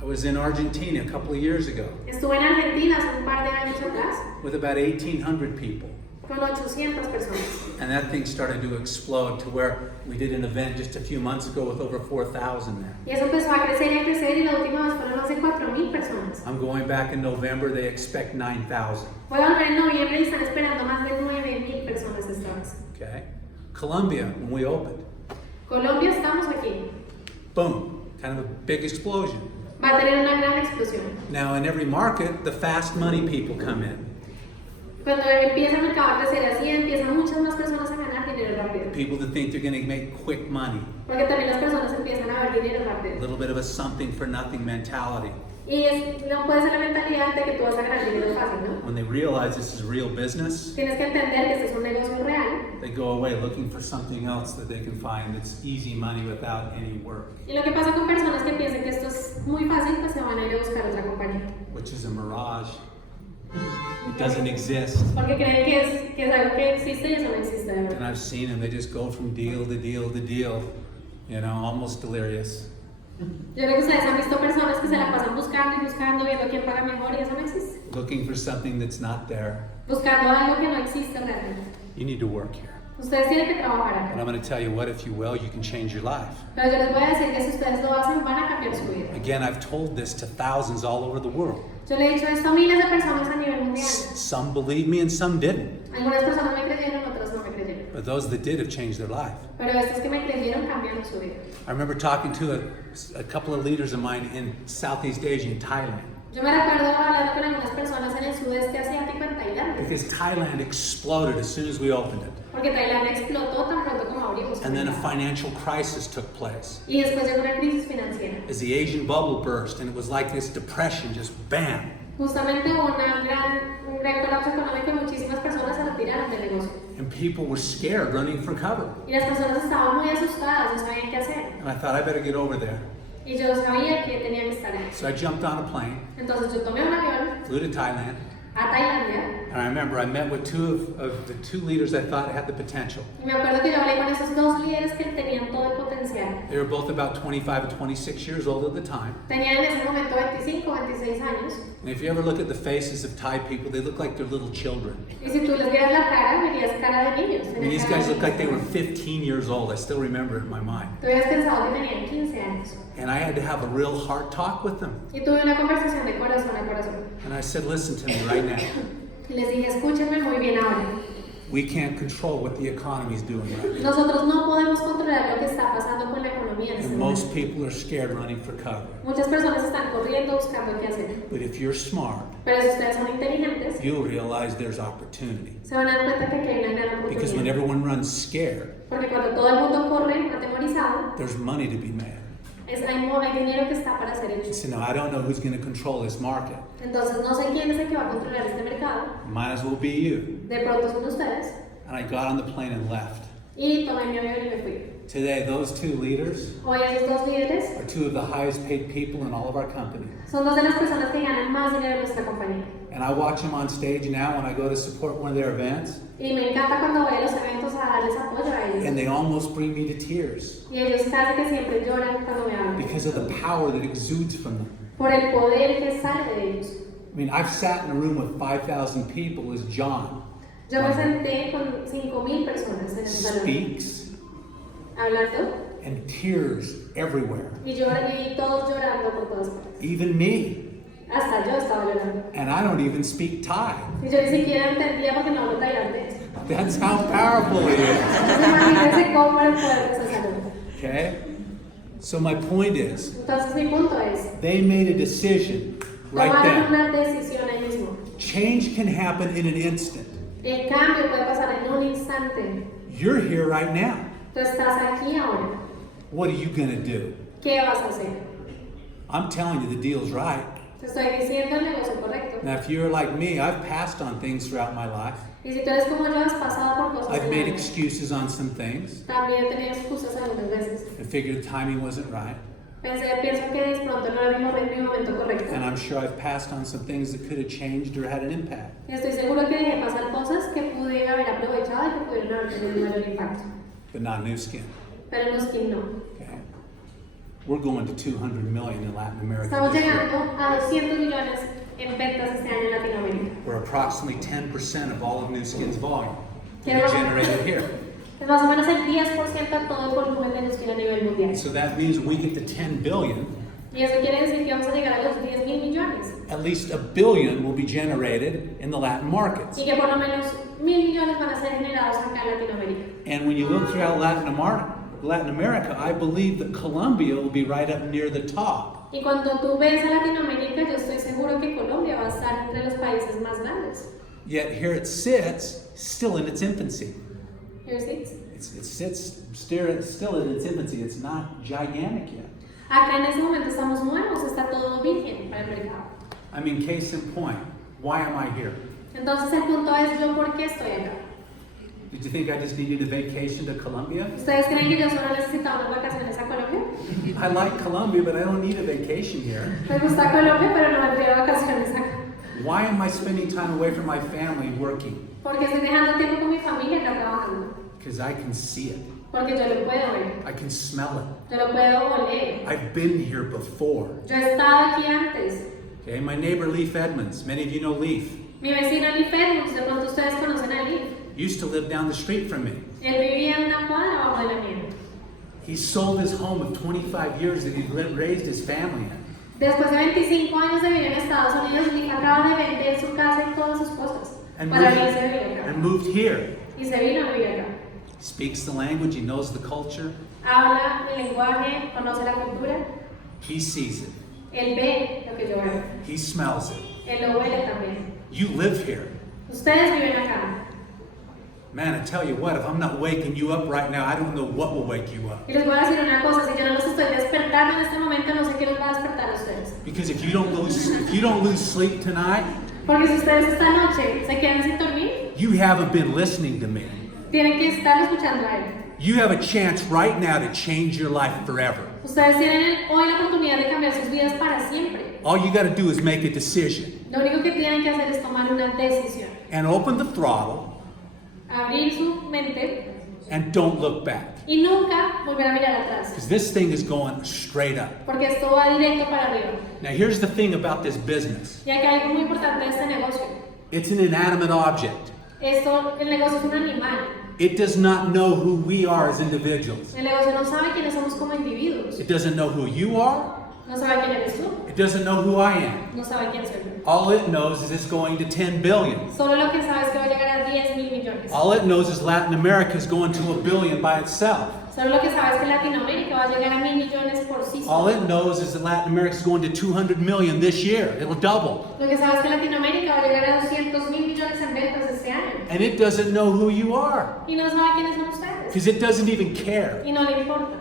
I was in Argentina a couple of years ago Estuve en Argentina hace un par de años atrás with about 1,800 people. con 800 personas. And that thing started to explode to where we did an event just a few months ago with over 4,000 there. Y eso empezó a crecer y la última vez fueron más de 4,000 personas. I'm going back in November, they expect 9,000. Voy a volver en noviembre y están esperando más de 9,000 personas esta vez. Okay? Colombia, when we opened, Colombia, estamos aquí. boom, kind of a big explosion. Va a tener una gran explosión. Now in every market, the fast money people come in. Cuando empieza el mercado a crecer así, empiezan muchas más personas a ganar dinero rápido. People that think they're going to make quick money. Porque también las personas empiezan a ver dinero A rápido. little bit of a something for nothing mentality. Y no puede ser la mentalidad de que tú vas a ganar dinero fácil, ¿no? When they realize this is real business, Tienes que entender que este es un negocio real. they go away looking for something else that they can find that's easy money without any work, Y lo que pasa con personas que piensan que esto es muy fácil, pues se van a ir a buscar otra compañía. which is a mirage. It doesn't exist. Porque creen que es algo que existe y eso no existe de And verdad. I've seen them, they just go from deal to deal to deal, you know, almost delirious. Yo creo que ustedes han visto personas que se la pasan buscando y buscando, viendo quién paga mejor y eso no existe. Looking for something that's not there. Buscando algo que no existe realmente. You need to work here. Ustedes tienen que trabajar And acá. I'm going to tell you what, if you will, you can change your life. Pero yo les voy a decir que si ustedes lo hacen, van a cambiar su vida. Again, I've told this to thousands all over the world. Yo le he dicho esto a miles de personas a nivel mundial. Some believe me and some didn't. Algunas personas me creyeron, otras no me creyeron. But those that did have changed their life. Pero estos que me creyeron cambiaron su vida. I remember talking to a couple of leaders of mine in Southeast Asia, in Thailand. Yo me recuerdo hablando con algunas personas en el sudeste asiático, en Tailandia. Because Thailand exploded as soon as we opened it. Porque Tailandia explotó tan pronto como abrimos. And then a financial crisis took place. Y después llegó una crisis financiera. As the Asian bubble burst, and it was like this depression, just bam. Justamente hubo un gran colapso económico y muchísimas personas se retiraron del negocio. And people were scared, running for cover. Y las personas estaban muy asustadas, no sabían qué hacer. And I thought, I better get over there. Y yo sabía que tenía que estar ahí. So I jumped on a plane, Entonces yo tomé un avión flew to Thailand, a Tailandia. and I remember I met with two of the two leaders I thought had the potential. Y me acuerdo que yo hablé con esos dos líderes que tenían todo el potencial. They were both about 25 and 26 years old at the time. Tenían en ese momento 25 o 26 años. And if you ever look at the faces of Thai people, they look like they're little children. Y si tú les vieras la cara, verías cara de niños. I mean, these guys look like they were 15 years old. I still remember it in my mind. Tú hubieras pensado que tenían 15 años. And I had to have a real hard talk with them. Y tuve una conversación de corazón a corazón. And I said, listen to me right now. Y les dije, escúchenme muy bien ahora. We can't control what the economy is doing right now. Nosotros no podemos controlar lo que está pasando con la economía en este And momento. most people are scared running for cover. Muchas personas están corriendo buscando qué hacer. But if you're smart, Pero si ustedes son inteligentes, you'll realize there's opportunity. se van a dar cuenta que aquí hay una gran Because when oportunidad. everyone runs scared, Porque cuando todo el mundo corre atemorizado, there's money to be made. hay dinero que está para ser hecho. So now I don't know who's going to control this market. Entonces no sé quién es el que va a controlar este mercado. Might as well be you. De pronto son ustedes. And I got on the plane and left. Y tomé mi avión y me fui. Today, those two leaders Hoy esos dos líderes are two of the highest paid people in all of our company. son dos de las personas que ganan más dinero en nuestra compañía. And I watch them on stage now when I go to support one of their events, Y me encanta cuando voy a los eventos a darles apoyo a ellos. and they almost bring me to tears Y ellos casi que siempre lloran cuando me hablan. because of the power that exudes from them. Por el poder que sale de ellos. I mean, I've sat in a room with 5,000 people as John Yo me senté con 5,000 personas en el salón. speaks Hablando. and tears everywhere, Y todos llorando por todas partes. even me. Hasta yo estaba llorando. And I don't even speak Thai. Y yo ni siquiera entendía porque no hablo tailandés. That's how powerful it is. Entonces imagínense cómo era el poder de esa salud. Okay? So my point is, Entonces mi punto es, they made a decision right tomaron then. una decisión ahí mismo. Change can happen in an instant. El cambio puede pasar en un instante. You're here right now. Tú estás aquí ahora. What are you going to do? ¿Qué vas a hacer? I'm telling you, the deal's right. Te estoy diciendo el negocio correcto. Now, if you're like me, I've passed on things throughout my life. Y si tú eres como yo, has pasado por cosas. I've en la made vida. excuses on some things. También he tenido excusas algunas veces. I figured the timing wasn't right. Pienso que de pronto no era mi momento correcto. And I'm sure I've passed on some things that could have changed or had an impact. Y estoy seguro que dejé pasar cosas que pude haber aprovechado y que pudieron haber tenido un mayor impacto. But not New Skin. Pero en Skin no. Okay? We're going to 200 million in Latin America. Estamos this year. llegando a 200 millones en ventas este año en Latinoamérica. We're approximately 10% of all of New Skin's volume Yeah. generated here. Es más o menos el 10% de todo el volumen de Skin a nivel mundial. So that means we get to 10 billion, Y eso quiere decir que vamos a llegar a los 10,000 millones. at least $1 billion will be generated in the Latin markets. Y que por lo menos 1,000 millones van a ser generados acá en Latinoamérica. And when you look throughout Latin America, I believe that Colombia will be right up near the top. Y cuando tú ves a Latinoamérica, yo estoy seguro que Colombia va a estar entre los países más grandes. Yet here it sits, still in its infancy. Here it is. It sits still in its infancy. It's not gigantic yet. Acá en este momento estamos nuevos, está todo virgen para el mercado. I mean, case in point, why am I here? Entonces el punto es yo por qué estoy acá. Did you think I just needed a vacation to Colombia? ¿Ustedes creen que yo solo necesitaba unas vacaciones a Colombia? I like Colombia, but I don't need a vacation here. Me gusta Colombia, pero no me fui de vacaciones acá. Why am I spending time away from my family working? Porque estoy dejando tiempo con mi familia acá trabajando. Because I can see it. Porque yo lo puedo ver, I can smell it. yo lo puedo oler. I've been here before. Yo he estado aquí antes. Okay, my neighbor Leif Edmonds, many of you know Leif, Mi vecino Leif Edmonds, de pronto ustedes conocen a Leif. used to live down the street from me. Él vivía en una cuadra abajo de la mía. He sold his home of 25 years that he'd raised his family in. Después de 25 años de vivir en Estados Unidos, Leif acaba de vender su casa y todas sus cosas And para moved, irse a vivir acá. and moved here. Y se vino a vivir acá. He speaks the language, he knows the culture, Habla el lenguaje, conoce la cultura. he sees it, Él ve lo que yo veo. he smells it. Él lo huele también. You live here. Ustedes viven acá. Man, I tell you what, if I'm not waking you up right now, I don't know what will wake you up. Y les voy a decir una cosa, si yo no los estoy despertando en este momento, no sé qué los va a despertar a ustedes. Because if you don't lose sleep tonight, Porque si ustedes esta noche se quedan sin dormir, you haven't been listening to me. tienen que estar escuchando a él. You have a chance right now to change your life forever. Ustedes tienen hoy la oportunidad de cambiar sus vidas para siempre. All you got to do is make a decision Lo único que tienen que hacer es tomar una decisión. and open the throttle Abrir su mente and don't look back. y nunca volver a mirar atrás. Because this thing is going straight up. Porque esto va directo para arriba. Now, here's the thing about this business. Y aquí hay algo muy importante de este negocio. It's an inanimate object. El negocio es un animal. It does not know who we are as individuals. El negocio no sabe quiénes somos como individuos. It doesn't know who you are. No sabe quién eres tú. It doesn't know who I am. No sabe quién soy yo. All it knows is it's going to 10 billion. Solo lo que sabe es que va a llegar a 10,000 millones. All it knows is Latin America is going to 1 billion by itself. Solo lo que sabe es que Latinoamérica va a llegar a 1,000 millones por sí All sola. it knows is that Latin America is going to 200 million this year. It'll double. Lo que sabe es que Latinoamérica va a llegar a 200,000 millones en ventas este año. And it doesn't know who you are Y no sabe quiénes son ustedes. because it doesn't even care. Y no le importa.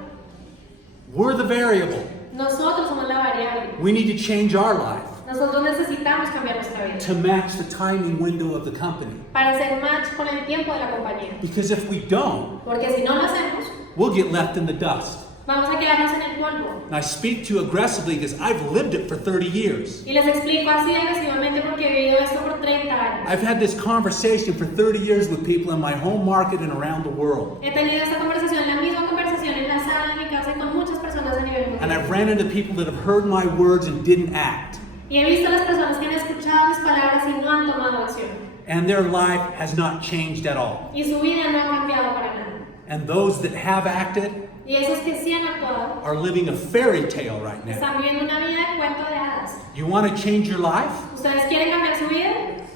We're the variable. Nosotros somos la variable. We need to change our life Nosotros necesitamos cambiar nuestra vida to match the timing window of the company. para hacer match con el tiempo de la compañía. Because if we don't, Porque si no lo hacemos, we'll get left in the dust. Vamos a quedarnos en el polvo. And I speak to you aggressively because I've lived it for 30 years. Y les explico así agresivamente porque he vivido esto por 30 años. I've had this conversation for 30 years with people in my home market and around the world. He tenido esta conversación, la misma conversación en la sala de mi casa y con muchas personas a nivel mundial. And I've ran into people that have heard my words and didn't act. Y he visto a las personas que han escuchado mis palabras y no han tomado acción. And their life has not changed at all. Y su vida no ha cambiado para nada. And those that have acted Y esos que sí han actuado are living a fairy tale right now. están viviendo una vida de cuento de hadas. You want to change your life? ¿Ustedes quieren cambiar su vida?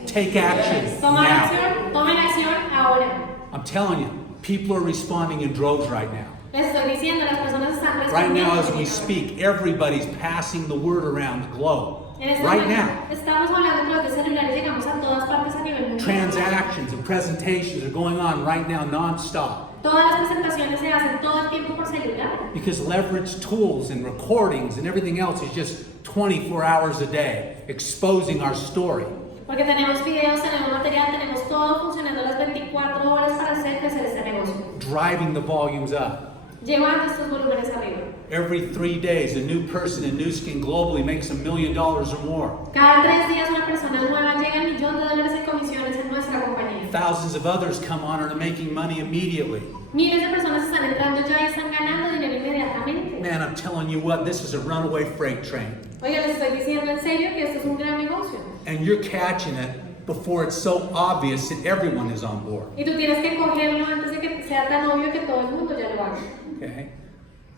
Take action Tomen now. acción ahora. I'm telling you, people are responding in droves right now. Les estoy diciendo, las personas están Right respondiendo. now, as we speak, everybody's passing the word around the globe. En este Right momento, now. estamos hablando a través de celulares, llegamos a todas partes a nivel mundial. Transactions and presentations are going on right now nonstop. Todas las presentaciones se hacen todo el tiempo por celular. Because leverage tools and recordings and everything else is just 24 hours a day, exposing our story. Porque tenemos videos, tenemos material, tenemos todo funcionando las 24 horas para hacer crecer este negocio. Driving the volumes up. Llevando estos volúmenes arriba. Every 3 days, a new person in New Skin globally makes $1 million or more. Cada 3 días una persona nueva llega al $1.000.000 en comisiones en nuestra compañía. Thousands of others come on and are making money immediately. Miles de personas están entrando ya y están ganando dinero inmediatamente. Man, I'm telling you what, this is a runaway freight train. Oiga, les estoy diciendo en serio que esto es un gran negocio. And you're catching it before it's so obvious that everyone is on board. Y tú tienes que cogerlo antes de que sea tan obvio que todo el mundo ya lo haga. Okay?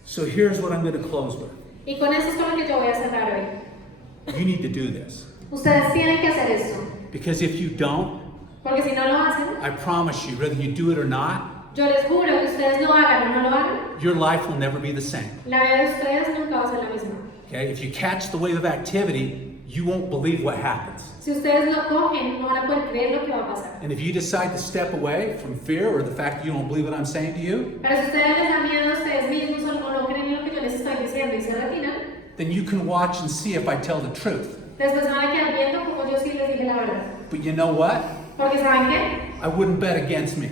So here's what I'm going to close with. Y con eso es con lo que yo voy a cerrar hoy. You need to do this. Ustedes tienen que hacer esto. Because if you don't, Porque si no lo hacen, I promise you, whether you do it or not, yo les juro que ustedes lo hagan o no lo hagan, your life will never be the same. la vida de ustedes nunca va a ser la misma. Okay? If you catch the wave of activity, you won't believe what happens. Si ustedes lo cogen, no van a poder creer lo que va a pasar. And if you decide to step away from fear or the fact that you don't believe what I'm saying to you, Pero si ustedes les da miedo a ustedes mismos o no creen en lo que yo les estoy diciendo y se retiran, then you can watch and see if I tell the truth. después van a quedar viendo como yo sí les dije la verdad. But you know what? Porque ¿saben qué? I wouldn't bet against me.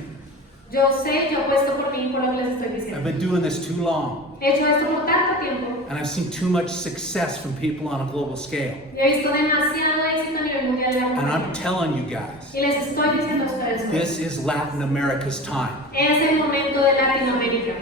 Yo sé, yo apuesto por mí y por lo que les estoy I've diciendo. been doing this too long. He hecho esto por tanto tiempo. And I've seen too much success from people on a global scale. Y he visto demasiado éxito a nivel mundial de la And I'm compañía. telling you guys, Y les estoy diciendo a ustedes hoy, this is Latin America's time. es el momento de Latinoamérica.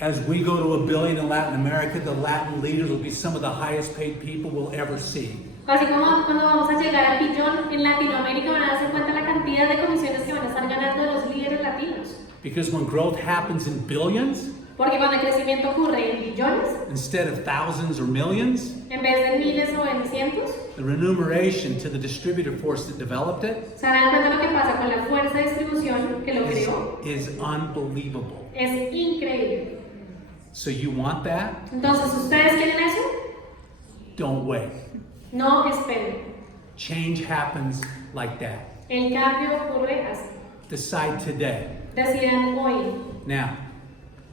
As we go to $1 billion in Latin America, the Latin leaders will be some of the highest paid people we'll ever see. Así como cuando vamos a llegar al billón en Latinoamérica van a darse cuenta la cantidad de comisiones que van a estar ganando los líderes latinos. Because when growth happens in billions, Porque cuando el crecimiento ocurre en billones, instead of thousands or millions, en vez de miles o en cientos, the remuneration to the distributor force that developed it se dan cuenta lo que pasa con la fuerza de distribución que lo creó. is unbelievable. Es increíble. So you want that? Entonces, ¿ustedes quieren eso? Don't wait. No esperen. Change happens like that. El cambio ocurre así. Decide today. Decidan hoy. Now,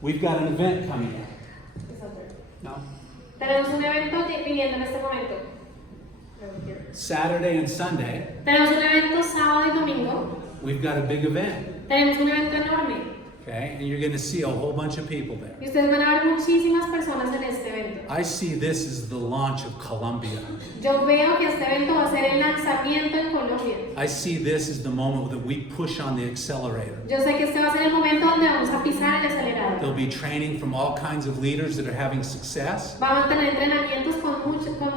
we've got an event coming up. No? Tenemos un evento viniendo en este momento. Saturday and Sunday, Tenemos un evento sábado y domingo. we've got a big event. Tenemos un evento enorme. Okay? And you're going to see a whole bunch of people there. Y ustedes van a ver muchísimas personas en este evento. I see this as the launch of Colombia. Yo veo que este evento va a ser el lanzamiento en Colombia. I see this as the moment that we push on the accelerator. Yo sé que este va a ser el momento donde vamos a pisar el acelerador. There'll be training from all kinds of leaders that are having success. Vamos a tener entrenamientos con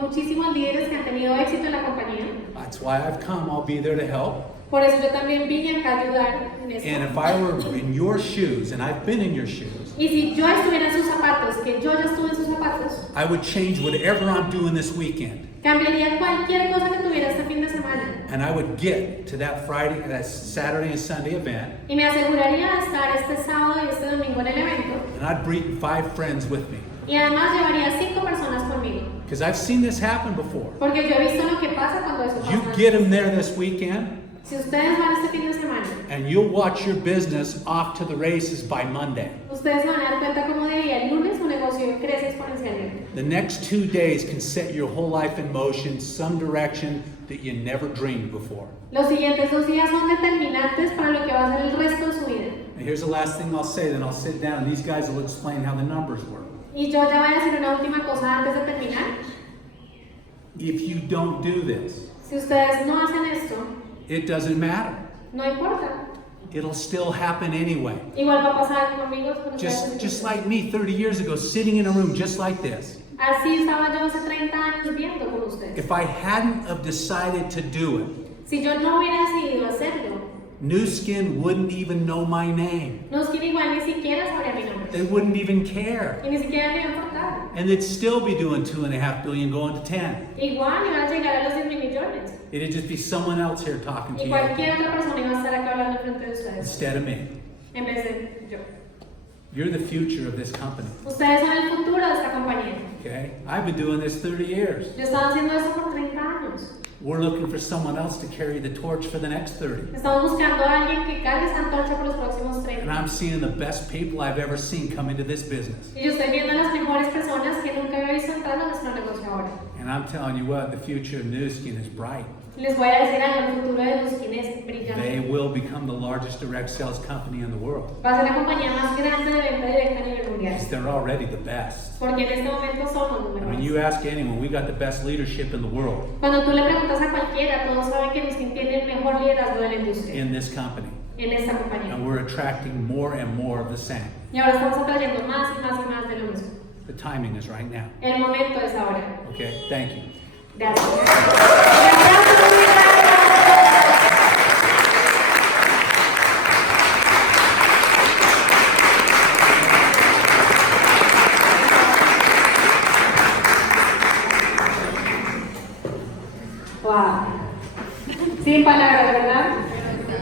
muchísimos líderes que han tenido éxito en la compañía. That's why I've come. I'll be there to help. Por eso yo también vine acá a ayudar en esto. And if I were in your shoes, and I've been in your shoes, Y si yo estuviera en sus zapatos, que yo ya estuve en sus zapatos, I would change whatever I'm doing this weekend. cambiaría cualquier cosa que tuviera este fin de semana. And I would get to that Saturday and Sunday event, Y me aseguraría de estar este sábado y este domingo en el evento. and I'd bring 5 friends with me. Y además llevaría 5 personas conmigo. Because I've seen this happen before. Porque yo he visto lo que pasa cuando eso You pasa. get them there this weekend, Si ustedes van este fin de semana, and you'll watch your business off to the races by Monday. ustedes van a dar cuenta cómo de día el lunes su negocio crece exponencialmente. The next 2 days can set your whole life in motion, some direction that you never dreamed before. Los siguientes 2 días son determinantes para lo que va a ser el resto de su vida. Here's the last thing I'll say, then I'll sit down and these guys will explain how the numbers work. Y yo ya voy a decir una última cosa antes de terminar. If you don't do this, Si ustedes no hacen esto, it doesn't matter. no importa. It'll still happen anyway. Igual va a pasar conmigo. Con ustedes. Just like me 30 years ago, sitting in a room just like this. Así estaba yo hace 30 años viendo con ustedes. If I hadn't have decided to do it, Si yo no hubiera decidido hacerlo, New Skin wouldn't even know my name. no es que igual ni siquiera sabría mi nombre. They wouldn't even care. Y ni siquiera me iba a importar. And they'd still be doing 2.5 billion going to 10. Igual iba a llegar a los 10 mil millones. It'd just be someone else here talking to Y you cualquier otra persona iba a estar acá hablando frente de ustedes. instead of me. En vez de yo. You're the future of this company. Ustedes son el futuro de esta compañía. Okay? I've been doing this 30 years. Yo estaba haciendo eso por 30 años. We're looking for someone else to carry the torch for the next 30. Estamos buscando a alguien que cargue esa antorcha por los próximos 30. And I'm seeing the best people I've ever seen come into this business. Y yo estoy viendo a las mejores personas que nunca había visto entrar a nuestro negocio ahora. And I'm telling you what, the future of New Skin is bright. Les voy a decir algo, el futuro de Busco es They brillante. will become the largest direct sales company in the world. Va a ser la compañía más grande de venta directa a nivel mundial. Because they're already the best. Porque en este momento somos los When mejores. you ask anyone, we got the best leadership in the world Cuando tú le preguntas a cualquiera, todos saben que Busco tiene el mejor liderazgo de la industria. in this company. En esta compañía. And we're attracting more and more of the same. Y ahora estamos atrayendo más y más y más de lo mismo. The timing is right now. El momento es ahora. Okay? Thank you. Gracias. Gracias.